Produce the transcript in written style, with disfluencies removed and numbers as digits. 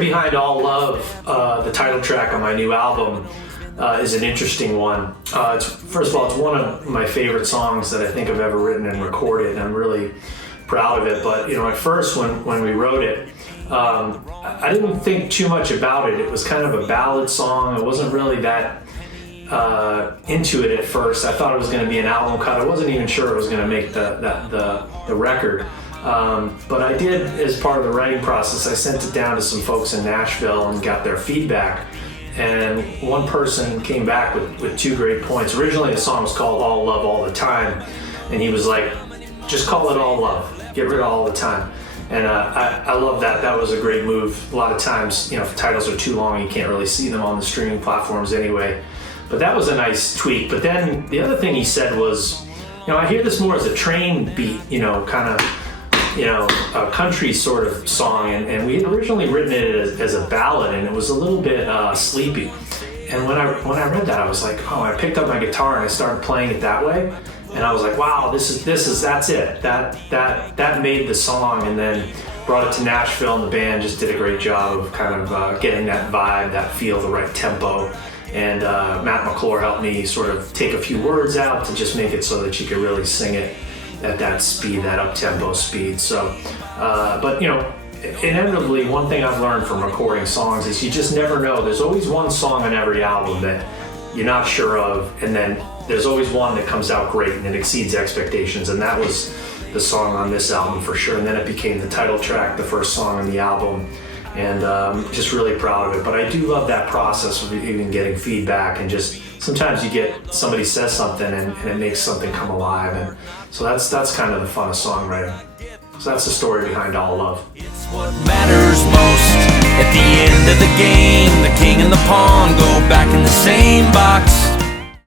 behind All Love, the title track on my new album, is an interesting one. First of all, it's one of my favorite songs that I think I've ever written and recorded. I'm really proud of it. But at first when we wrote it, I didn't think too much about it. It was kind of a ballad song. I wasn't really that into it at first. I thought it was going to be an album cut. I wasn't even sure it was going to make the record. But I did, as part of the writing process, I sent it down to some folks in Nashville and got their feedback. And one person came back with two great points. Originally, the song was called All Love All the Time. And he was like, just call it All Love. Get rid of all the time. And I love that. That was a great move. A lot of times, if titles are too long, you can't really see them on the streaming platforms anyway. But that was a nice tweak. But then the other thing he said was, I hear this more as a train beat, kind of, a country sort of song. And we had originally written it as a ballad, and it was a little bit sleepy. And when I read that, I was like, oh, I picked up my guitar and I started playing it that way. And I was like, wow, that's it. That made the song, and then brought it to Nashville, and the band just did a great job of kind of getting that vibe, that feel, the right tempo. And Matt McClure helped me sort of take a few words out to just make it so that you could really sing it at that speed, that up-tempo speed. So, but inevitably, one thing I've learned from recording songs is you just never know. There's always one song on every album that you're not sure of, and then there's always one that comes out great and it exceeds expectations, and that was the song on this album for sure. And then it became the title track, the first song on the album, and just really proud of it. But I do love that process of even getting feedback, and just sometimes you get somebody says something and it makes something come alive, and so that's kind of the fun of songwriting. So that's the story behind All Love. It's what matters most. At the end of the game, the king and the pawn go back in the same box.